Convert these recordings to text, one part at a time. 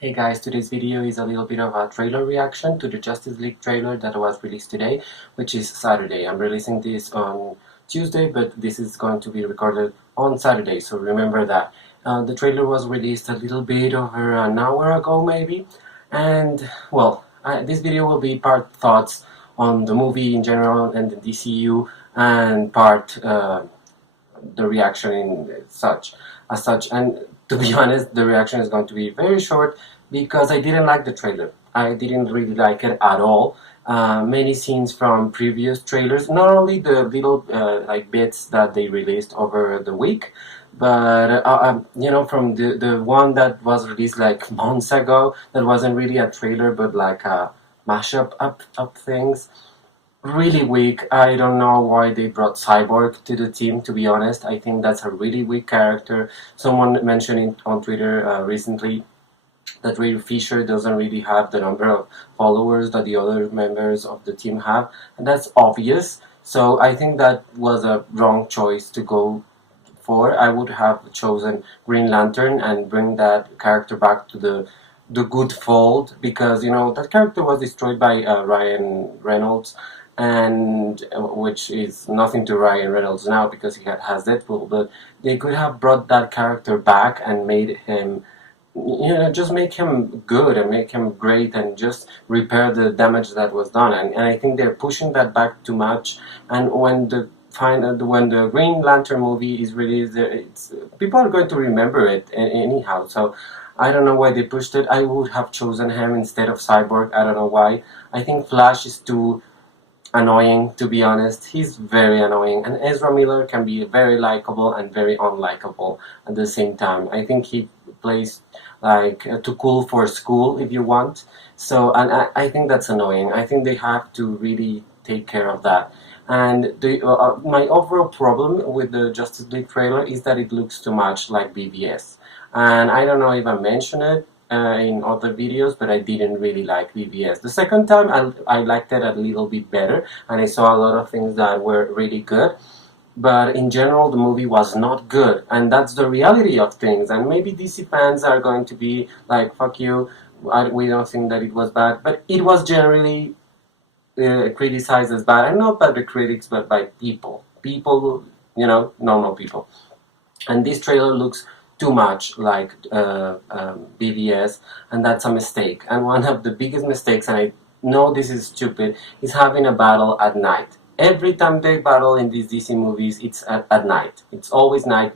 Hey guys, today's video is a little bit of a trailer reaction to the Justice League trailer that was released today, which is Saturday. I'm releasing this on Tuesday, but this is going to be recorded on Saturday, so remember that. The trailer was released a little bit over an hour ago, maybe, and well, this video will be part thoughts on the movie in general and the DCEU, and part the reaction as such. And to be honest, the reaction is going to be very short because I didn't like the trailer. I didn't really like it at all. Many scenes from previous trailers, not only the little like bits that they released over the week, but from the one that was released like months ago, that wasn't really a trailer but like a mashup up things. Really weak. I don't know why they brought Cyborg to the team, to be honest. I think that's a really weak character. Someone mentioned it on Twitter recently that Ray Fisher doesn't really have the number of followers that the other members of the team have, and that's obvious. So I think that was a wrong choice to go for. I would have chosen Green Lantern and bring that character back to the good fold, because that character was destroyed by Ryan Reynolds, and which is nothing to Ryan Reynolds now because he has Deadpool, but they could have brought that character back and made him, just make him good and make him great and just repair the damage that was done. And I think they're pushing that back too much. And when the Green Lantern movie is released, people are going to remember it anyhow. So I don't know why they pushed it. I would have chosen him instead of Cyborg. I don't know why. I think Flash is too annoying, to be honest. He's very annoying, and Ezra Miller can be very likable and very unlikable at the same time. I think he plays like too cool for school, if you want. So, and I think that's annoying. I think they have to really take care of that. And my overall problem with the Justice League trailer is that it looks too much like BVS. And I don't know if I mentioned it in other videos, but I didn't really like BVS. The second time I liked it a little bit better, and I saw a lot of things that were really good. But in general, the movie was not good, and that's the reality of things. And maybe DC fans are going to be like, fuck you, we don't think that it was bad, but it was generally criticized as bad, and not by the critics, but by people, normal people. And this trailer looks too much like BVS, and that's a mistake. And one of the biggest mistakes, and I know this is stupid, is having a battle at night. Every time they battle in these DC movies, it's at night. It's always night.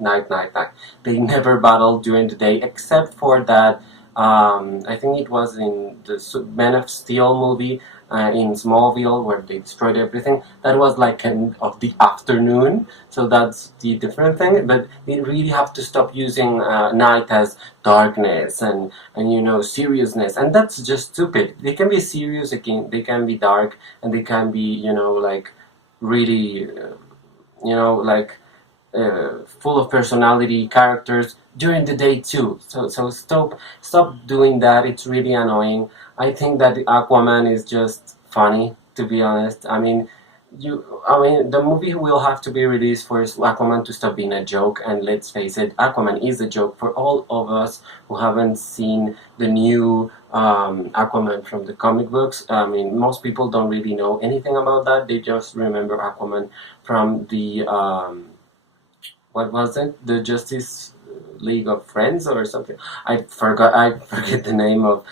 They never battle during the day, except for that, I think it was in the Man of Steel movie, in Smallville, where they destroyed everything. That was like end of the afternoon, so that's the different thing. But they really have to stop using night as darkness and seriousness, and that's just stupid. They can be serious, they can be dark, and they can be like really full of personality characters during the day too. So stop doing that. It's really annoying. I think that Aquaman is just funny, to be honest. I mean, the movie will have to be released for Aquaman to stop being a joke. And let's face it, Aquaman is a joke for all of us who haven't seen the new Aquaman from the comic books. I mean, most people don't really know anything about that. They just remember Aquaman from the what was it? The Justice League of Friends or something. I forget the name of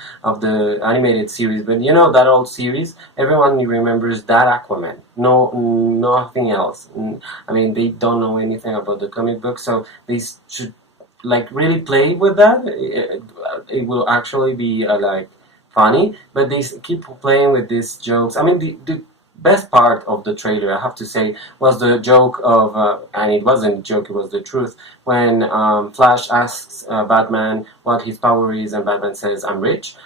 the animated series, but that old series, everyone remembers that Aquaman. No, nothing else. I mean, they don't know anything about the comic book, so they should like really play with that. It will actually be like funny, but they keep playing with these jokes. I mean, the best part of the trailer, I have to say, was the joke of, and it wasn't a joke, it was the truth, when Flash asks Batman what his power is, and Batman says, "I'm rich,"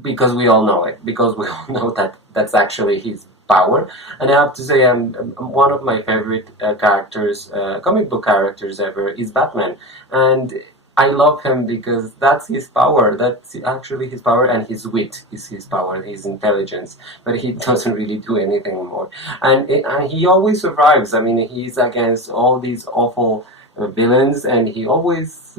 because we all know it, because we all know that that's actually his power. And I have to say, one of my favorite characters, comic book characters ever, is Batman, and I love him because that's his power. That's actually his power, and his wit is his power, his intelligence. But he doesn't really do anything more. And he always survives. I mean, he's against all these awful villains, and he always,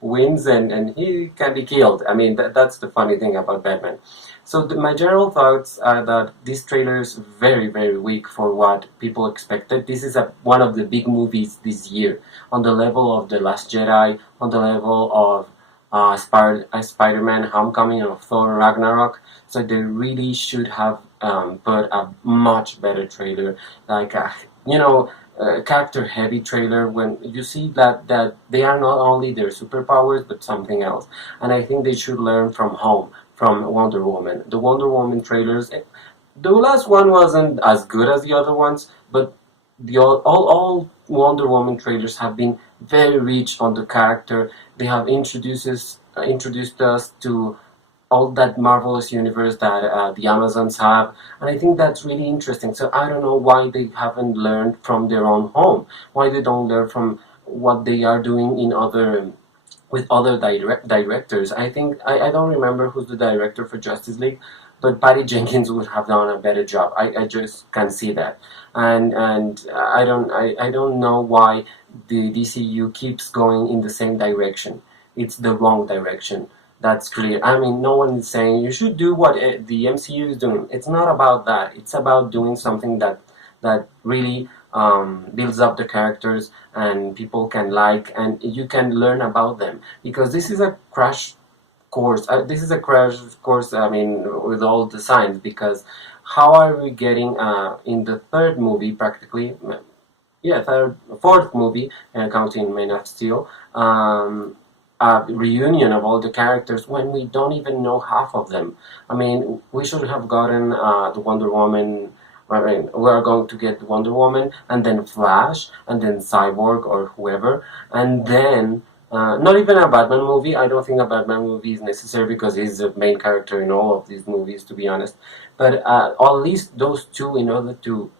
wins and he can be killed. I mean, that's the funny thing about Batman. So my general thoughts are that this trailer is very, very weak for what people expected. This is one of the big movies this year, on the level of The Last Jedi, on the level of Spider-Man Homecoming, and of Thor Ragnarok. So they really should have put a much better trailer, like character heavy trailer, when you see that they are not only their superpowers but something else. And I think they should learn from home, from Wonder Woman. The Wonder Woman trailers, the last one wasn't as good as the other ones, but all Wonder Woman trailers have been very rich on the character. They have introduced us to all that marvelous universe that the Amazons have, and I think that's really interesting. So I don't know why they haven't learned from their own home, why they don't learn from what they are doing in other with other directors. I think I don't remember who's the director for Justice League, but Patty Jenkins would have done a better job. I just can see that, and I don't know why the DCU keeps going in the same direction. It's the wrong direction. That's clear. I mean, no one is saying you should do what the MCU is doing. It's not about that. It's about doing something that really builds up the characters and people can like, and you can learn about them, because this is a crash course. This is a crash course. I mean, with all the signs, because how are we getting in the third movie practically? Yeah, fourth movie, counting Man of Steel. A reunion of all the characters when we don't even know half of them. I mean, we should have gotten the Wonder Woman. I mean, we are going to get Wonder Woman, and then Flash, and then Cyborg or whoever, and then not even a Batman movie. I don't think a Batman movie is necessary because he's the main character in all of these movies, to be honest. But at least those two, in order to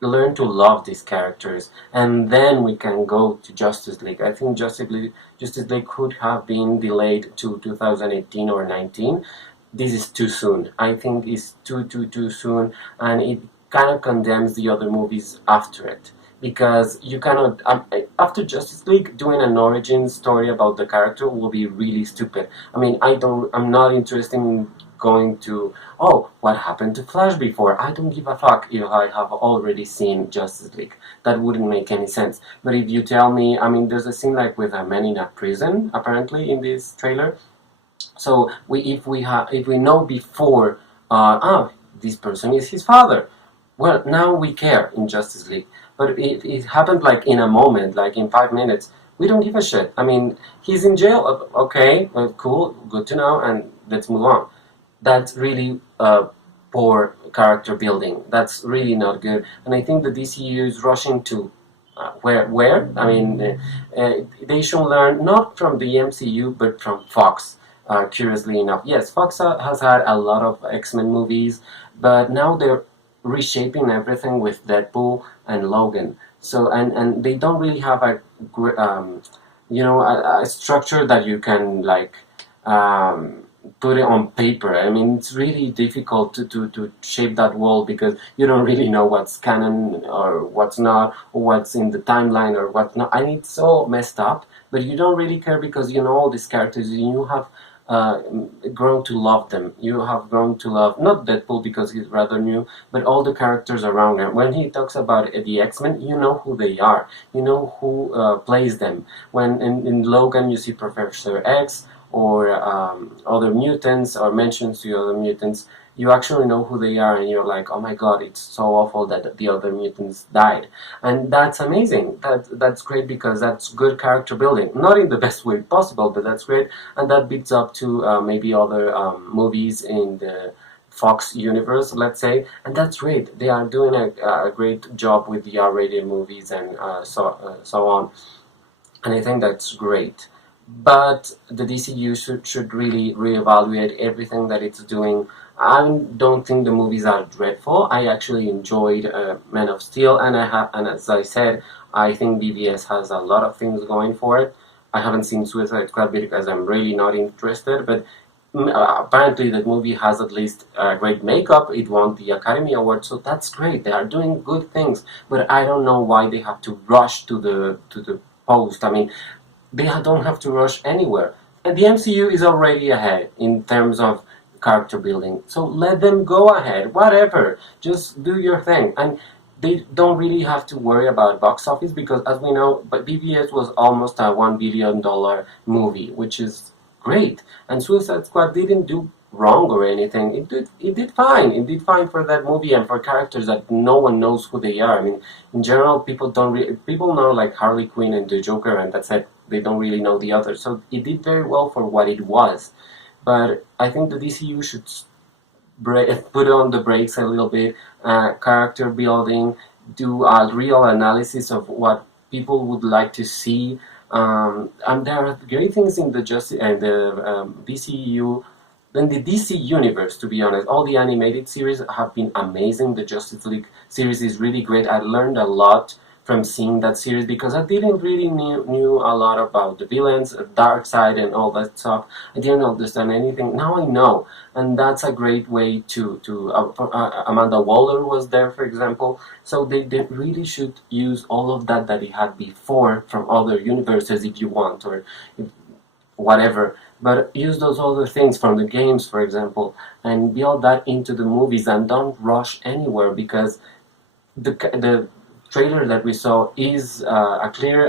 learn to love these characters, and then we can go to Justice League. I think Justice League could have been delayed to 2018 or 19. This is too soon. I think it's too soon, and it kind of condemns the other movies after it, because you cannot after Justice League, doing an origin story about the character will be really stupid. I mean, I'm not interested in going to, oh, what happened to Flash before? I don't give a fuck if I have already seen Justice League. That wouldn't make any sense. But if you tell me, I mean, there's a scene like with a man in a prison, apparently, in this trailer. So if we know before, this person is his father, well, now we care in Justice League. But it happened like in a moment, like in 5 minutes. We don't give a shit. I mean, he's in jail. Okay, cool, good to know, and let's move on. That's really poor character building. That's really not good. And I think the DCU is rushing to where? I mean, they should learn not from the MCU but from Fox. Curiously enough, yes, Fox has had a lot of X-Men movies, but now they're reshaping everything with Deadpool and Logan. So and they don't really have a structure that you can like put it on paper. I mean, it's really difficult to shape that world, because you don't really know what's canon or what's not, or what's in the timeline or what's not. And it's so messed up, but you don't really care because you know all these characters and you have grown to love them. You have grown to love, not Deadpool because he's rather new, but all the characters around him. When he talks about the X-Men, you know who they are. You know who plays them. When in Logan you see Professor X, or other mutants, or mentions to other mutants, you actually know who they are, and you're like, oh my god, it's so awful that the other mutants died. And that's amazing. That's great, because that's good character building. Not in the best way possible, but that's great, and that beats up to maybe other movies in the Fox universe, let's say, and that's great. They are doing a great job with the R-rated movies and so on, and I think that's great. But the DCU should really reevaluate everything that it's doing. I don't think the movies are dreadful. I actually enjoyed Man of Steel, and as I said, I think BVS has a lot of things going for it. I haven't seen Suicide Squad because I'm really not interested, but apparently the movie has at least great makeup. It won the Academy Award, so that's great. They are doing good things, but I don't know why they have to rush to the post. I mean, they don't have to rush anywhere. And the MCU is already ahead in terms of character building. So let them go ahead, whatever. Just do your thing. And they don't really have to worry about box office because, as we know, but BBS was almost a $1 billion movie, which is great. And Suicide Squad didn't do wrong or anything. It did fine. It did fine for that movie and for characters that no one knows who they are. I mean, in general, people know like Harley Quinn and the Joker, and that's it. They don't really know the others. So it did very well for what it was. But I think the DCU should put on the brakes a little bit, character building, do a real analysis of what people would like to see. And there are great things in the DCEU, in the DC universe. To be honest, all the animated series have been amazing. The Justice League series is really great. I learned a lot from seeing that series because I didn't really knew a lot about the villains, dark side, and all that stuff. I didn't understand anything. Now I know, and that's a great way Amanda Waller was there, for example. So they really should use all of that he had before from other universes, if you want, or whatever. But use those other things from the games, for example, and build that into the movies, and don't rush anywhere because the trailer that we saw is a clear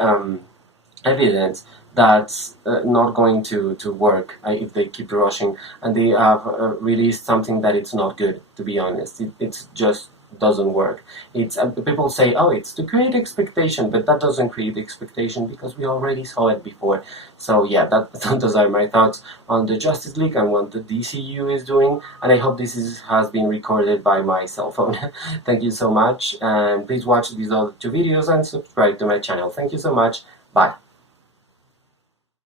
evidence that's not going to work if they keep rushing, and they have released something that it's not good, to be honest. It's just doesn't work. It's people say, oh, it's to create expectation, but that doesn't create expectation because we already saw it before. So yeah, those are my thoughts on the Justice League and what the DCU is doing, and I hope this has been recorded by my cell phone. Thank you so much, and please watch these other two videos and subscribe to my channel. Thank you so much. Bye.